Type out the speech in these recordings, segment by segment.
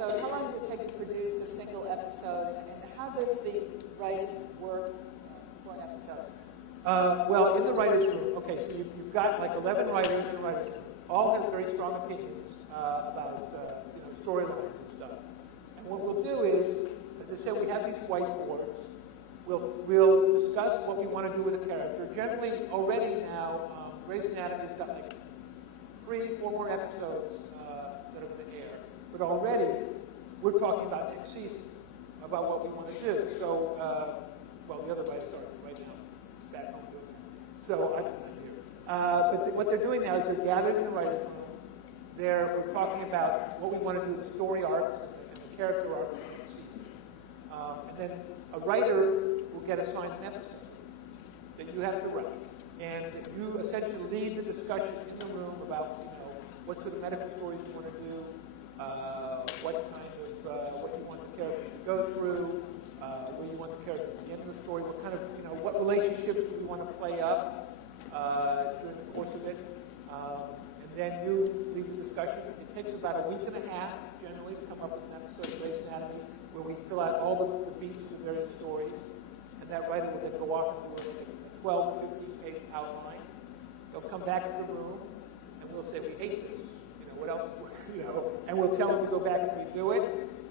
episode. How long does it take to produce a single episode, and how does the writing work for an episode? Well, in the writer's room, okay, so you've got like 11 writers in the writer's room. All have very strong opinions about storylines and stuff. And what we'll do is, as I said, we have these whiteboards. We'll discuss what we want to do with a character. Generally, already now, Grey's Anatomy has got like 3-4 more episodes that are going to air. But already, we're talking about next season, about what we want to do. So, well, the other writers are right now back home doing that. So, I'm not here. But what they're doing now is they're gathered in the writer's room. We're talking about what we want to do with the story arcs and the character arcs of the season. And then a writer will get assigned an episode that you have to write. And you essentially lead the discussion in the room about, what sort of medical stories you want to do, what you want the characters to go through, where you want the characters to begin the story, what kind of, what relationships do you want to play up during the course of it. And then you lead the discussion. It takes about a week and a half, generally, to come up with an episode of Grey's Anatomy where we fill out all the beats of the various stories. And that writer will then go off and do a 12 to 15-page outline. They'll come back to the room, and we'll say, we hate this. What else? And we'll tell them to go back and redo it,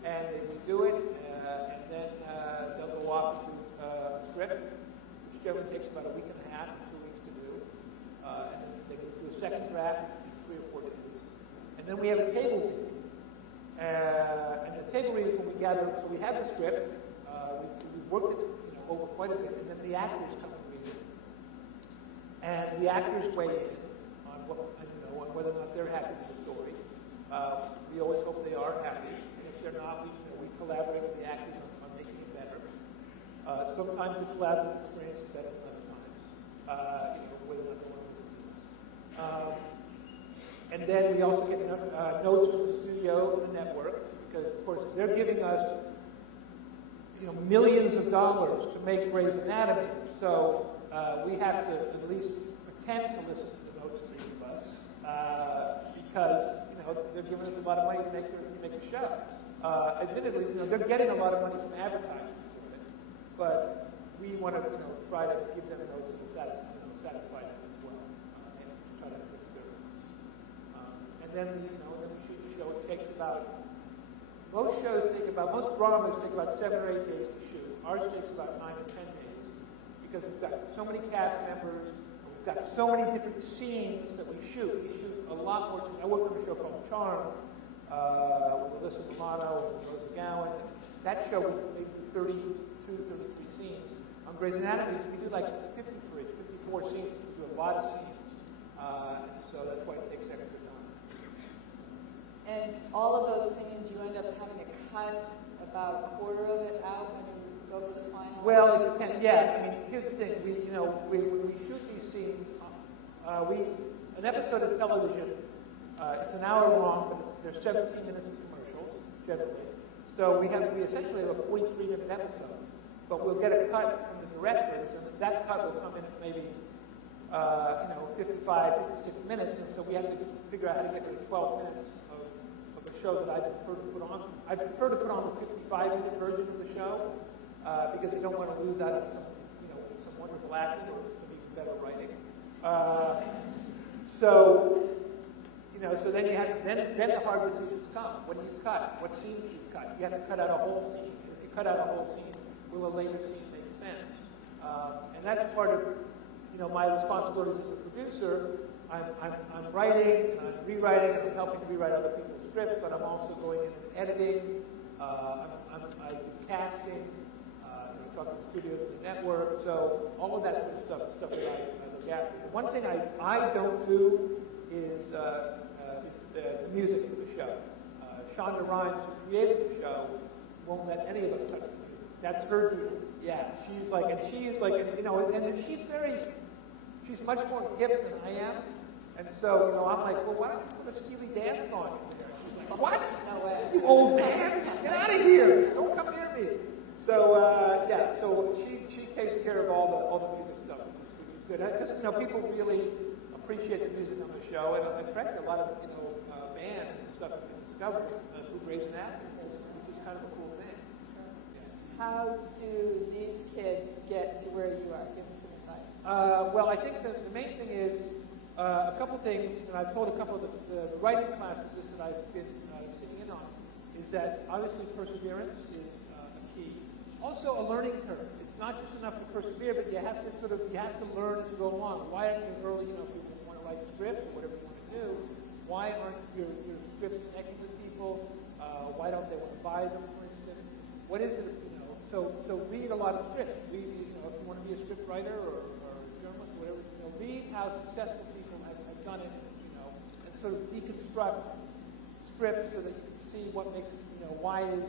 and they redo it, and then they'll go off and do a script, which generally takes about a week and a half, 2 weeks to do. And then they can do a second draft, which is 3 or 4 days. And then we have a table read. And the table read is when we gather, so we have the script, we've worked it over quite a bit, and then the actors come and read it. And the actors weigh in on on whether or not they're happy with the story. We always hope they are happy, and if they're not, we collaborate with the actors on making it better. Sometimes the collaborative experience is better than other times, whether or not they want to listen to us. And then we also get notes from the studio and the network, because of course they're giving us millions of dollars to make Grey's Anatomy, so we have to at least pretend to listen to the notes they give us, because they're giving us a lot of money to make a show. Admittedly, they're getting a lot of money from advertisers for it, but we want to try to give them notes that will satisfy them as well, and try to fix their notes. And then then we shoot the show. It takes about most dramas take about 7 or 8 days to shoot. Ours takes about 9 or 10 days because we've got so many cast members. We've got so many different scenes that we shoot. We shoot a lot more. I worked on a show called Charm with Alyssa Milano and Rose McGowan. That show we made 32, 33 scenes. On Grey's Anatomy, we do like 53, 54 scenes. We do a lot of scenes. So that's why it takes extra time. And all of those scenes, you end up having to cut about a quarter of it out when you go for the final? Well, it depends. Yeah, I mean, here's the thing. When we shoot these scenes, an episode of television, it's an hour long, but there's 17 minutes of commercials, generally. So we essentially have a 43-minute episode, but we'll get a cut from the directors, and that cut will come in at maybe 55, 56 minutes, and so we have to figure out how to get rid of 12 minutes of a show that I prefer to put on. I prefer to put on the 55-minute version of the show because you don't want to lose out on some wonderful acting or some even better writing. So then you have then the hard decisions come. What do you cut? What scenes do you cut? You have to cut out a whole scene. And if you cut out a whole scene, will a later scene make sense? And that's part of my responsibilities as a producer. I'm writing, and I'm rewriting, and I'm helping to rewrite other people's scripts, but I'm also going in and editing. I do casting, talking to studios and the network. So all of that sort of stuff that I look after. And one thing I don't do is the music for the show. Shonda Rhimes, who created the show, won't let any of us touch the music. That's her deal. Yeah, she's like, and she's much more hip than I am. And so, I'm like, well, why don't you put a Steely Dan song in there? She's like, what? No way. You old man, get out of here. Don't come near me. So, so she takes care of all the music stuff, which is good. Because, people really appreciate the music on the show. And frankly, a lot of, bands and stuff have been discovered through Grey's Anatomy. kind of a cool thing. How do these kids get to where you are? Give me some advice. Well, I think the main thing is a couple things, and I've told a couple of the writing classes this that I've been sitting in on, is that obviously perseverance is a key. Also a learning curve. It's not just enough to persevere, but you have to learn as you go along. Why aren't you early, if you want to write scripts or whatever you want to do, why aren't your scripts connecting with people? Why don't they want to buy them, for instance? What is it, So read a lot of scripts. Read, if you want to be a script writer or a journalist or whatever, read how successful people have done it, and sort of deconstruct scripts so that you can see what makes, why is,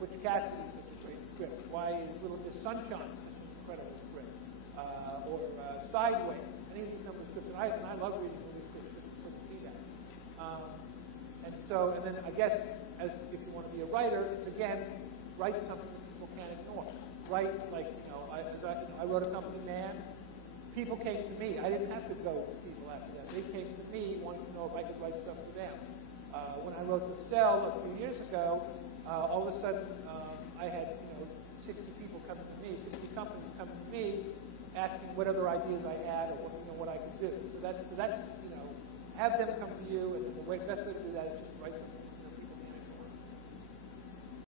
Butch Cassidy such a great script? Why is Little Miss Sunshine such an incredible script? Or Sideways. Any of these number of scripts, and I love reading movie scripts just to sort of see that. And then I guess, if you want to be a writer, it's again, write something that people can't ignore. Write, I wrote A Company Man. People came to me. I didn't have to go to people after that. They came to me wanting to know if I could write stuff for them. When I wrote The Cell a few years ago, all of a sudden I had 60 people coming to me, 60 companies coming to me, asking what other ideas I had or what I could do. So that's have them come to you, and the best way to do that is just write something.